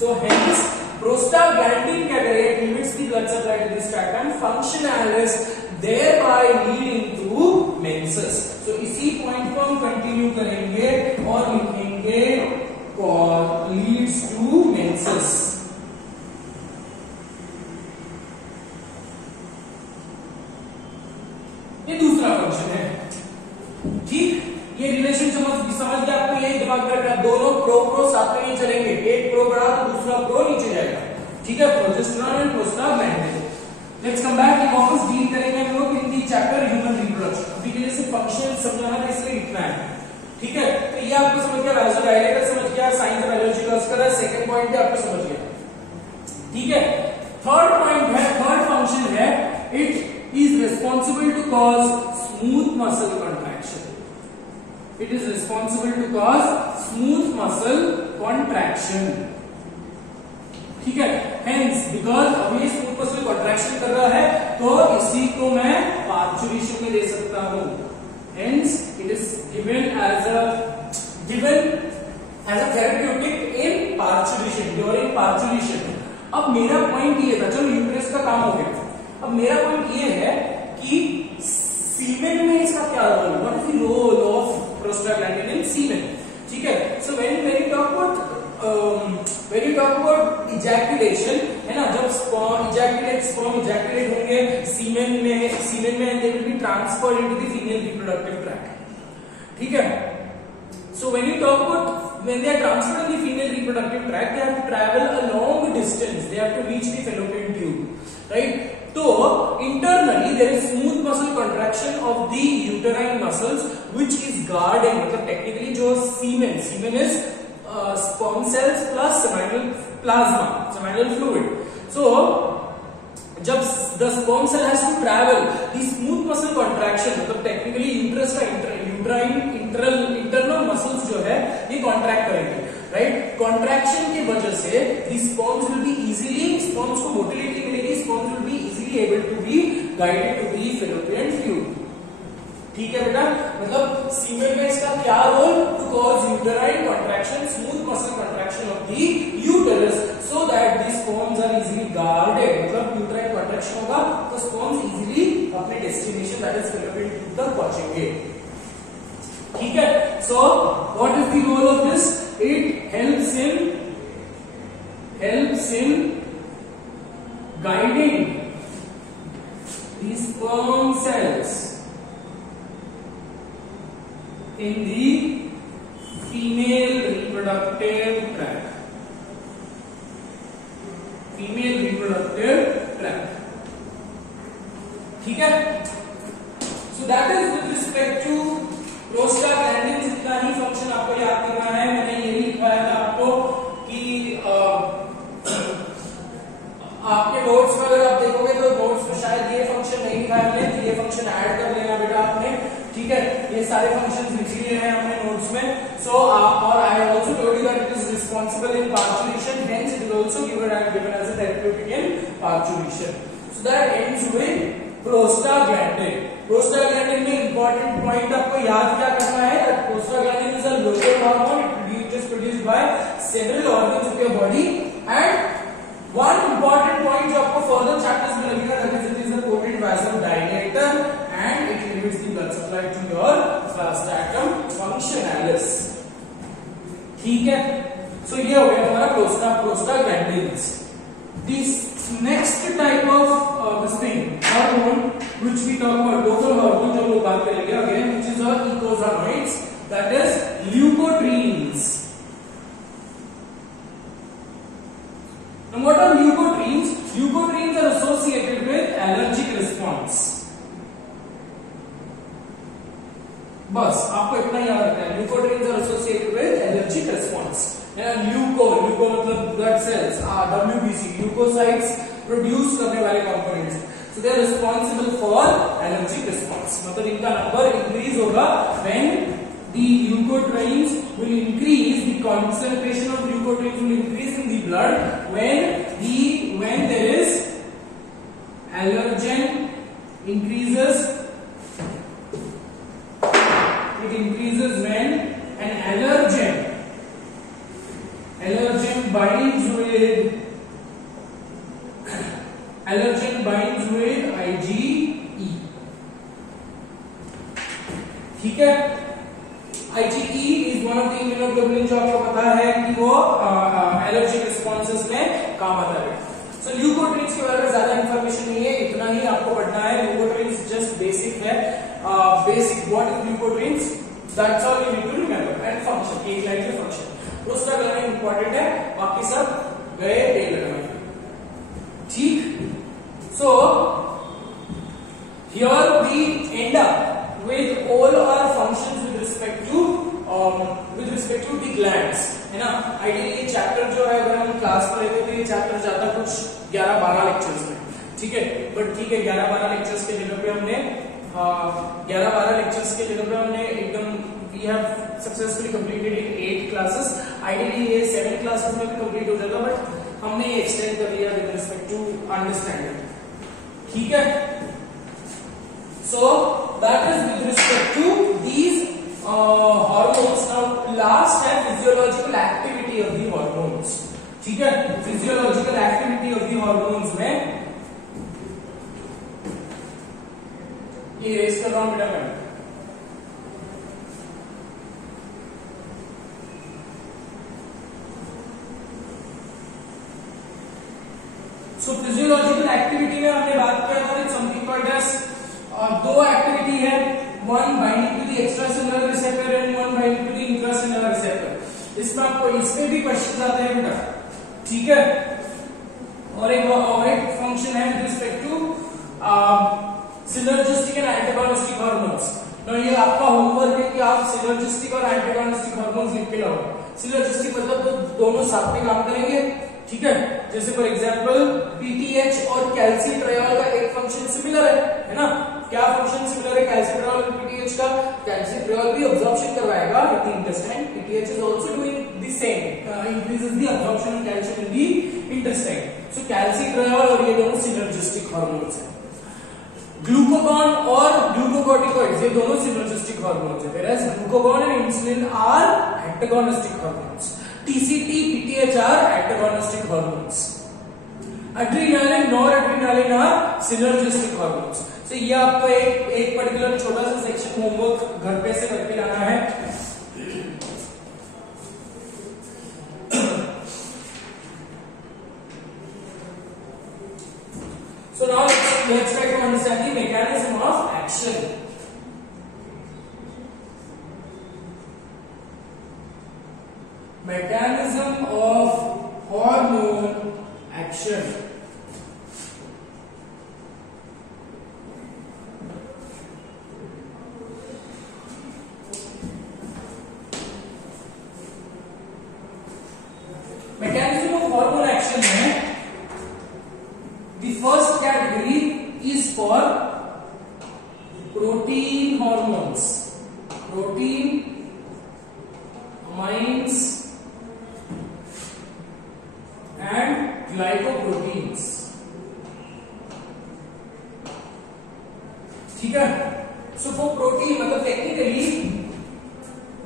So hence prostaglandin क्या करेगा, it limits the blood supply to the stratum functionalis, thereby leading to menses। so इसी पॉइंट को हम कंटिन्यू करेंगे और लिखेंगे leads to menses। ये दूसरा फंक्शन है। ठीक, ये रिलेशन समझ गया आपको, यही दिमाग में रखना, दोनों प्रो साथ में नहीं चलेंगे, एक प्रो बढ़ा तो दूसरा प्रो नीचे जाएगा। ठीक है, progesterone and prostaglandin. Let's come back, वापस डील करेंगे हम लोग इन दी चैप्टर ह्यूमन रिप्रोडक्शन। अभी के लिए सिर्फ फंक्शन समझाना है, इसलिए लिखना है। ठीक है, तो ये आपको समझ गया, वासोडाइलेटर समझ गया, साइंस बायोलॉजी का उसका सेकंड पॉइंट है, आपको समझ गया। ठीक है, थर्ड पॉइंट है, थर्ड फंक्शन है, it is responsible to cause smooth muscle contraction. It is responsible to cause smooth muscle contraction. ठीक है, हेंस बिकॉज अब ये स्मूथ मसल कॉन्ट्रैक्शन कर रहा है तो इसी को मैं पार्चुरेशन में दे सकता हूं। Hence it is given as a therapeutic in parturition, during parturition. अब मेरा पॉइंट ये था, चलो यूट्रस का काम हो गया, अब मेरा पॉइंट ये है कि सीमेन में इसका क्या role, what is the role of prostaglandin in semen. ठीक है, so when you talk about ejaculation, है ना, जब स्पर्म इजैकुलेट होंगे सीमेन में they will be transferred into the female reproductive tract. ठीक है, so when you talk about when they are transferred in the female reproductive tract, they have to travel a long distance. They have to reach the fallopian tube, right? So internally there is smooth muscle contraction of the uterine muscles which is guarding, मतलब technically जो semen is sperm cells plus seminal plasma, seminal fluid. So जब the sperm cell has to travel, the smooth muscle contraction मतलब technically uterus का uterine internal muscles जो है ये contract करेंगे, right? Contraction की वजह से the sperms will be easily, sperms को motility मिलेगी, sperms will be easily able to be guided to the fallopian tube. ठीक है बेटा, मतलब सीमेन में इसका क्या role? To cause uterine contraction, smooth muscle contraction of the uterus so that the sperms are easily guarded. मतलब यूटेराइन कॉन्ट्रैक्शन होगा तो स्पर्म्स इजीली अपने destination that is fallopian tube तक पहुंचेंगे. ठीक है, so what is the role of this? It helps in guiding the sperm cells in the female reproductive tract. Female reproductive tract. ठीक है? So that is with respect to prostaglandins. इतना ही फंक्शन आपको याद करना है. मैंने यही लिखवाया था आपको कि आपके नोट्स में अगर आप देखोगे तो नोट्स में शायद ये फंक्शन नहीं लिखा है हमने, ये फंक्शन ऐड कर लेना बेटा आपने. ठीक है, ये सारे फंक्शंस लिख लिए हैं हमने नोट्स में. सो और I also told you that it is responsible in parturition, hence it is also given as a therapeutic in parturition. So that ends with prostaglandin. Prostaglandin में इंपॉर्टेंट पॉइंट आपको याद क्या करना है? That prostaglandin is a local hormone. It is produced by several organs of your body. And one important point जो आपको further chapters में लगेगा that is it is the potent vasodilator and it limits the blood supply to your stratum functionalis. ठीक है, so ये हो गया हमारा prostaglandins. This next type of this thing hormone which we talk about, local hormone जो लोग बात करेंगे again, which is our icosanoids, that is leukotrienes. Now what are leukotrienes? Leukotrienes are associated with allergic response. बस आपको इतना याद रखना है. Leukotrienes are associated with allergic response. Leuko मतलब blood cells, WBC leukocytes produce करने वाले components. So they are responsible for allergic response. मतलब इनका नंबर इंक्रीज होगा when the leukotrienes will increase, the concentration of leukotrienes will increase in the blood when there is allergen increases. It increases when an allergen binds with IgE. ठीक है, IgE is one of the immunoglobulin जो आपको पता है कि वो allergic responses में काम आता है. सो ल्यूकोट्रीन्स के बारे में ज्यादा इंफॉर्मेशन नहीं है, इतना ही आपको पढ़ना है. ल्यूकोट्रीन्स जस्ट बेसिक है. Basic what is leukotrienes, that's all you need to remember. And function, एक लाइन के function. प्रोस्टाग्लैंडिन इंपॉर्टेंट है, बाकी सब गए एक लगाएंगे. ठीक. So here we end up with all our functions with respect to the glands, है ना. आइडियली ये चैप्टर जो है अगर हम क्लास में लेते तो ये चैप्टर जाता कुछ 11-12 लेक्चर्स में. ठीक है, बट ठीक है 11-12 लेक्चर्स के जगह पे हमने 11-12 लेक्चर्स के जगह पे हमने एकदम we have successfully completed in 8 classes. Ideally ये 7 क्लासेस में भी कंप्लीट हो जाता, बट हमने ये एक्सटेंड कर लिया विद रिस्पेक्ट टू अंडरस्टैंडिंग. ठीक है, so that is with respect to these hormones. Now last है physiological activity of the hormones. ठीक है, physiological activity of the hormones में ये रेस कर रहा हूं बेटा मैं. सो फिजियोलॉजिकल एक्टिविटी में हमने बात किया था समथिंग कॉल्ड एज दो एक्टिविटी है, one binding to the extracellular receptor and one binding to the intracellular receptor. इसमें आपको इसमें भी क्वेश्चन आते हैं बेटा, ठीक है। और एक फंक्शन है with respect to synergistic and antagonistic hormones. तो ये आपका होमवर्क है कि आप सिनर्जिस्टिक और एंटागोनिस्टिक हार्मोन्स लिख के लाओ। सिनर्जिस्टिक मतलब तो दोनों साथ में काम करेंगे, ठीक है। जैसे फॉर एग्जांपल पीटीएच और कैल्सिट्रियोल का एक फंक्शन सिमिलर है ना। क्या फंक्शन सिमिलर है कैल्सिट्रियोल और पीटीएच का? कैल्सिट्रियोल भी अब्जॉर्प्शन करवाएगा in the intestine, PTH is also doing the same, increases the absorption of calcium in the intestine. सो कैल्सिट्रियोल और ये दोनों सिनर्जिस्टिक हार्मोन्स हैं। ग्लूकागॉन और ग्लूकोकॉर्टिकॉइड्स ये दोनों सिनर्जिस्टिक हार्मोन्स हैं, whereas glucagon and insulin are antagonistic hormones. TCT, PTH are antagonistic hormones. Adrenaline, noradrenaline are synergistic hormones. So ये आपका एक पर्टिकुलर छोटा सा सेक्शन होमवर्क घर पे से करके लाना है। So now let's try to understand the mechanism of action. Mechanism of hormone action. Mechanism of hormone action है, the first category is for protein hormones, protein, amines and glycoproteins, ठीक है। So for protein मतलब technically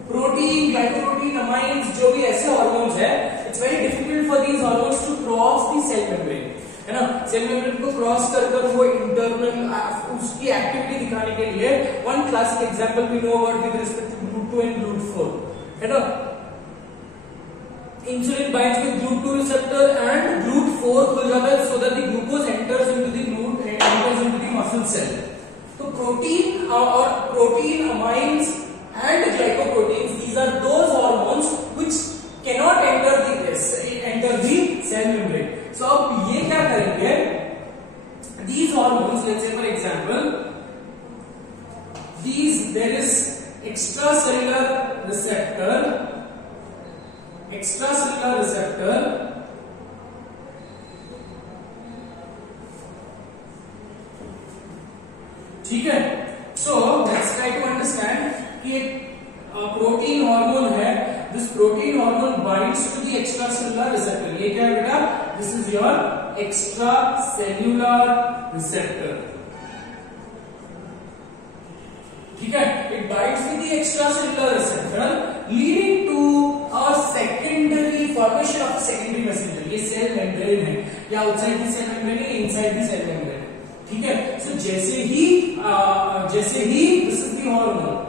protein, glycoprotein, amines जो भी ऐसे hormones है, it's very difficult for these hormones to cross the cell membrane, है ना। सेल मेम्ब्रेन को क्रॉस कर वो इंटरनल उसकी एक्टिविटी दिखाने के लिए one classic example we know about with respect to GLUT2 and GLUT4, है ना। Insulin binds with GLUT2 receptor and GLUT4 खुल जाता है so that the glucose enters into the muscle cell. तो प्रोटीन और protein, amines and glycoproteins, these are those hormones which cannot enter the cell membrane. So अब ये क्या करेंगे, these hormones, let's say for example there is extracellular receptor ठीक है। So let's try to understand कि protein hormone है, this protein hormone binds to the extra cellular receptor. ये क्या है बेटा? This is your extra cellular receptor, ठीक है। It binds to the extra cellular receptor leading to a secondary formation of secondary messenger. ये cell membrane है, या outside the cell membrane है, इनसाइड द सेल मेम्ब्रेन, ठीक है। So जैसे ही this is the hormone,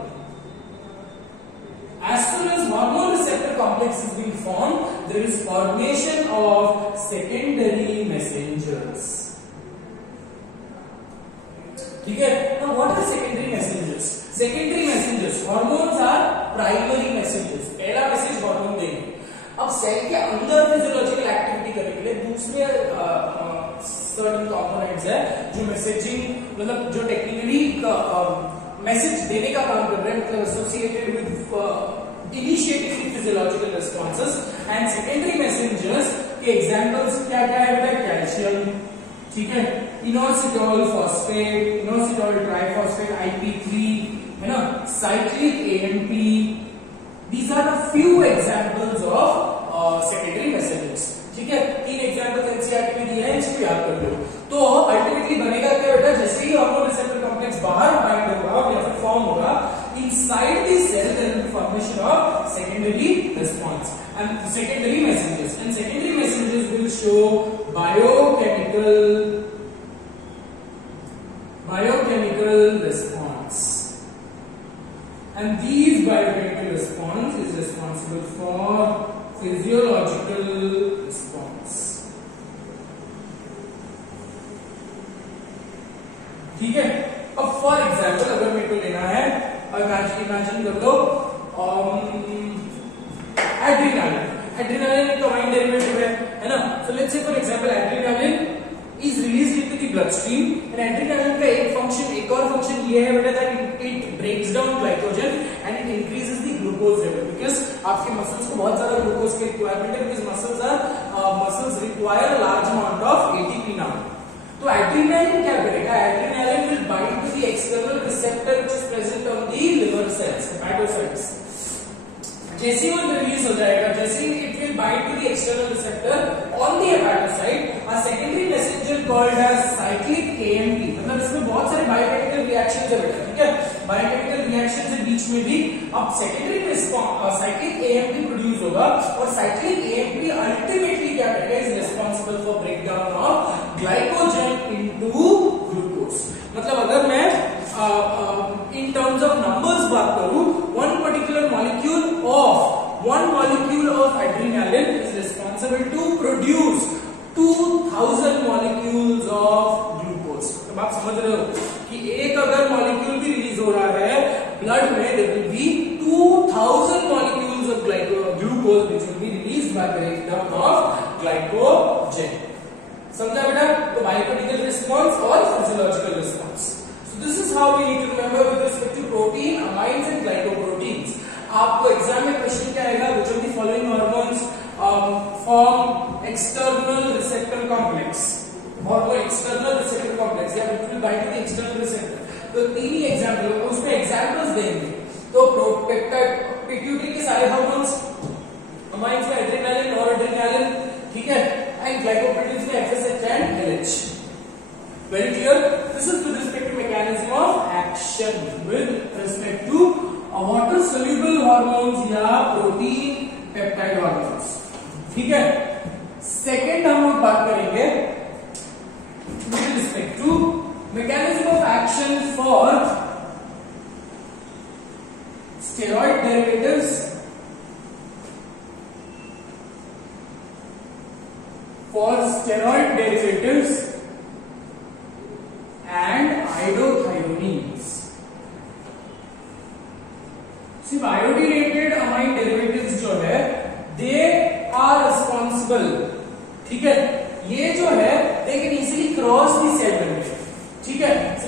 as soon as hormone receptor complex is being formed, there is formation of secondary messengers, ठीक है। Now what are secondary messengers? Secondary messengers, hormones are primary messengers, पहला message hormone देंगे। अब सेल के अंदर physiological activity करने के लिए दूसरे सर्टेन कंपोनेंट्स है जो मैसेजिंग मतलब जो टेक्निकली मैसेज देने का काम कर रहे हैं, मतलब associated with initiating physiological responses and secondary messengers के एग्जांपल्स क्या क्या है बेटा? कैल्शियम, ठीक है, inositol phosphate, inositol triphosphate, IP3, है ना, cyclic AMP। These are the few examples of secondary messengers, ठीक है। 3 एग्जांपल्स एनसीईआरटी में दिए हैं, इसको याद कर लो। तो अल्टीमेटली बनेगा क्या बेटा? जैसे ही हार्मोन रिसेप्टर कॉम्प्लेक्स बाहर बाइंड होगा या फिर फॉर्म होगा, inside the cell there will be formation of secondary response and secondary messengers, and secondary messengers will show biochemical response, and these biochemical response is responsible for physiological response, ठीक है। अब for example अगर मेरे को लेना है, इमेजिन कर लो adrenaline, adrenaline एक अमाइन डेरिवेटिव है ना. So let's say for example adrenaline is released into the bloodstream, and adrenaline का एक और फंक्शन ये है बेटा that it breaks down glycogen and it increases the glucose level, because आपके मसल्स को बहुत ज्यादा ग्लूकोज की रिक्वायरमेंट है, because muscles require a large amount of ATP now. तो एड्रेनालिन क्या करेगा? Adrenaline will bind to the external receptor which is present on the liver cells, hepatocytes. जैसे वो रिलीज हो जाएगा, जैसे it will bind to the external receptor on the hepatocyte, a secondary messenger called as cyclic AMP. मतलब इसमें बहुत सारे biochemical reactions है बेटा, ठीक है. बायोकेमिकल रिएक्शंस के बीच में भी अब secondary response cyclic AMP produce होगा, और साइक्लिक AMP अल्टीमेटली क्या करेगा? Is responsible for breakdown of glycogen into glucose. मतलब अगर मैं in terms of numbers बात करूं, one molecule of adrenaline is responsible to produce 2000 molecules of glucose. तो आप समझ रहे हो कि एक अगर मॉलिक्यूल भी रिलीज हो रहा है ब्लड में, there will be 2000 molecules of glucose which will be released by breakdown of glycogen. समझा बेटा? तो बायोकेमिकल रिस्पांस और physiological response. This is how we need to remember with respect to protein, amines and glycoproteins. आपको एग्जाम में क्वेश्चन क्या आएगा? Which of the following hormones form external receptor complex? Hormone external receptor complex या which will bind to the external receptor. तो तीन ही एग्जाम्पल, उसमें एग्जाम्पल्स देंगे. तो पिट्यूटरी के सारे हार्मोन्स, अमाइन्स में एड्रेनालिन और एड्रेनालिन, ठीक है, एंड ग्लाइकोप्रोटीन्स में FSH and LH. Very clear? This is with respect to mechanism of action with respect to water soluble hormones या protein peptide hormones. ठीक है. सेकेंड हम लोग बात करेंगे with respect to mechanism of action for steroid derivatives, and iodothyronines. सिर्फ iodinated amine derivatives जो है दे आर रिस्पॉन्सिबल, ठीक है, ये जो है they can easily cross the cell membrane, ठीक है. So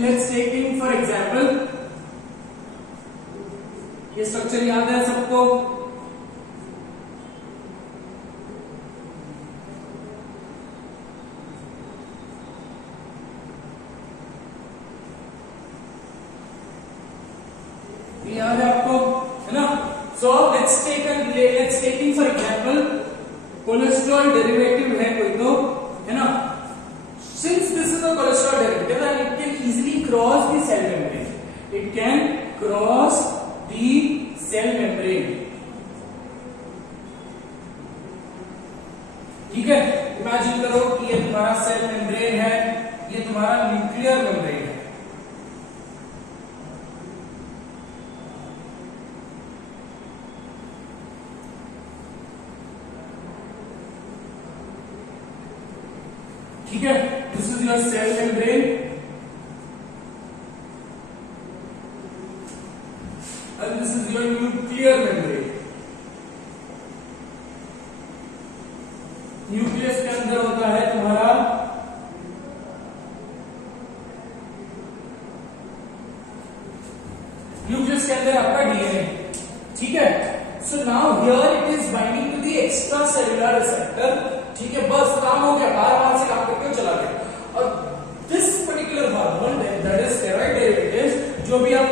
let's take in for example, ये स्ट्रक्चर याद है सबको? याद है आपको, है ना? So let's take in for example cholesterol derivative है कोई, तो है ना. Since this is a cholesterol derivative and it can easily cross the cell membrane, it can cross the cell membrane, ठीक है. इमेजिन करो कि ये तुम्हारा सेल मेम्ब्रेन है, ये तुम्हारा न्यूक्लियर मेम्ब्रेन है, ठीक है. This is your cell membrane and this is your nuclear membrane. Nucleus के अंदर होता है तुम्हारा न्यूक्लियस के अंदर आपका DNA, ठीक है. So now here it is binding to the extra cellular receptor, ठीक है. बस काम हो गया, बार से काम करके चला गया. और this particular hormone that is steroid derivatives, जो भी आप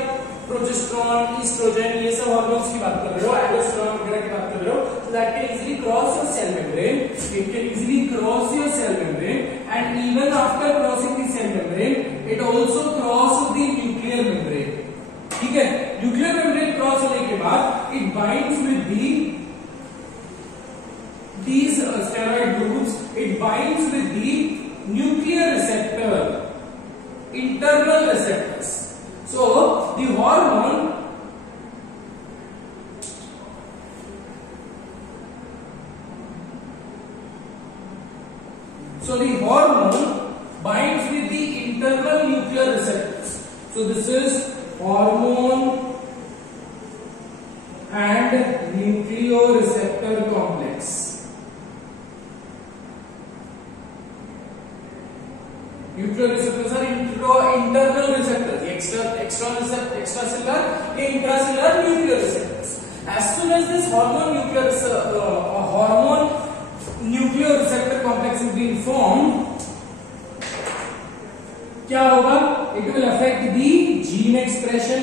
प्रोजेस्टेरॉन, ईस्ट्रोजन, ये सब हार्मोन्स की बात कर रहे हो, एल्डोस्टेरॉन वगैरह की बात कर रहे हो, so that can easily cross your cell membrane. It can easily cross your cell membrane, and even after crossing the cell membrane, it also crosses the nuclear membrane, ठीक है. न्यूक्लियर मेम्ब्रेन क्रॉस होने के बाद it binds with these steroid groups, it binds with the nuclear receptor, internal receptors. So the hormone binds with the internal nuclear receptors. So this is hormone and nuclear intracellular nuclear receptors. As soon as this hormone nuclear receptor complex is being formed, क्या होगा? It will affect the gene expression.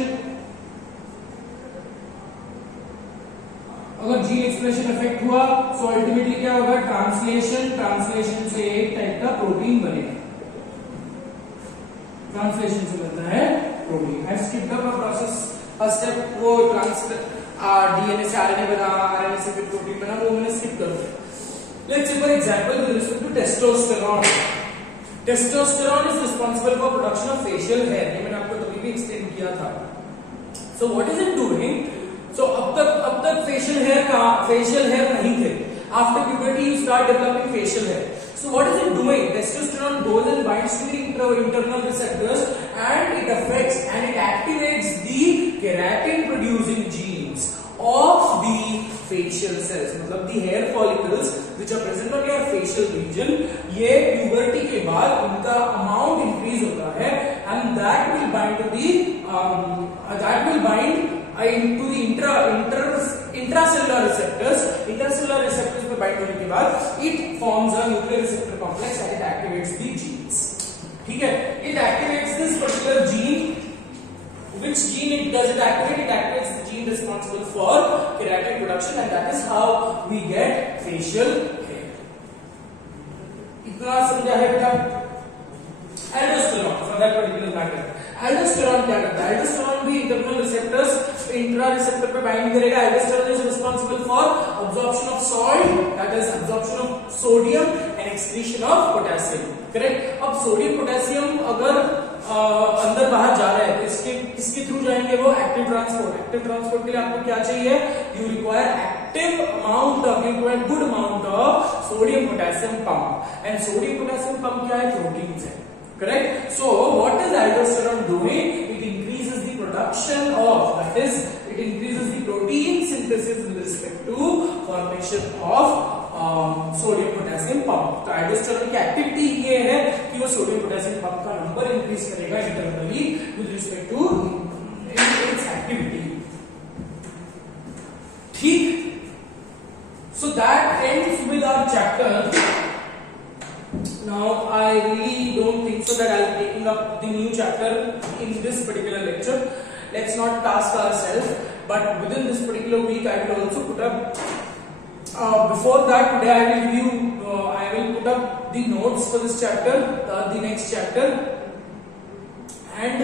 अगर gene expression affect हुआ तो अल्टीमेटली क्या होगा? ट्रांसलेशन से एक टाइप का प्रोटीन बनेगा, ट्रांसलेशन से बनता है प्रोटीन. आई skipped up a process, first step वो डीएनए से आरएनए बना, आरएनए से फिर प्रोटीन बना, वो मैंने स्किप कर दिया. Let's say for example with respect to testosterone. Testosterone is responsible for production of facial hair. ये मैंने आपको तभी भी एक्सप्लेन किया था. So what is it doing? So अब तक facial hair नहीं थे. After puberty you start developing facial hair. So what is it doing? Testosterone goes and binds to the internal receptors and it affects and it activates the keratin producing genes of the facial cells. मतलब the hair follicles which are present on your facial region, ये puberty के बाद उनका amount increase होता है and that will bind into the intracellular receptors. Intracellular receptors पे bind होने के बाद it forms a nuclear receptor complex and it activates the genes. ठीक है? It activates this particular gene. Which gene does it activate? It activates the gene responsible for keratin production and that is how we get facial hair. इतना समझा है बेटा? Aldosterone for that particular matter. Aldosterone क्या करता है? Aldosterone भी internal receptors intra receptor पे बाइंड करेगा. Aldosterone is responsible for absorption of salt, that is absorption of sodium and excretion of potassium. Correct? अब सोडियम पोटेशियम अगर अंदर बाहर जा रहा है तो इसके थ्रू जाएंगे वो एक्टिव ट्रांसपोर्ट. एक्टिव ट्रांसपोर्ट के लिए आपको क्या चाहिए? You require good amount of sodium potassium pump. And sodium potassium pump क्या है? प्रोटीन्स है. Correct? So what is aldosterone doing? It increases the production of, that is, it increases the protein synthesis with respect to formation of sodium potassium pump. तो aldosterone की activity ये है कि वो sodium potassium pump का number increase करेगा internally with respect to its activity. ठीक? So that ends with our chapter. Now I really don't think so that I'll be taking up the new chapter in this particular lecture. Let's not task ourselves, but within this particular week I will also put up before that today I will give you I will put up the notes for this chapter, the next chapter, and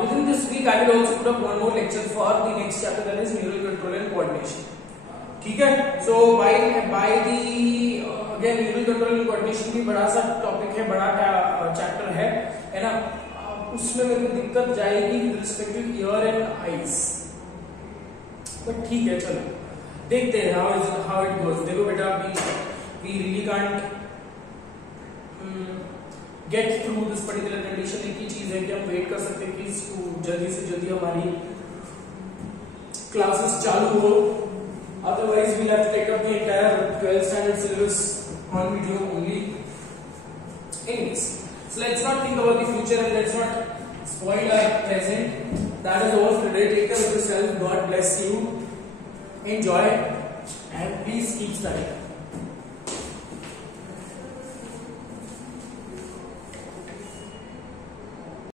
within this week I will also put up one more lecture for the next chapter, that is neural control and coordination. ठीक है? So by the again neural control and coordination भी बड़ा सा टॉपिक है, बड़ा चैप्टर है ना. उसमें मेरे को दिक्कत जाएगी with respect two year and eyes, but ठीक है, चलो देखते हैं हाउ इट गोज. देखो बेटा, we really can't get through this particular condition. एक ही चीज है कि हम वेट कर सकते हैं कि जल्दी से जल्दी हमारी क्लासेस चालू हो. Otherwise, we'll have to take up the entire 12th standard syllabus on video only. Anyways, so let's not think about the future and let's not spoil our present. That is all for today. Take care of yourself. God bless you. Enjoy and please keep studying.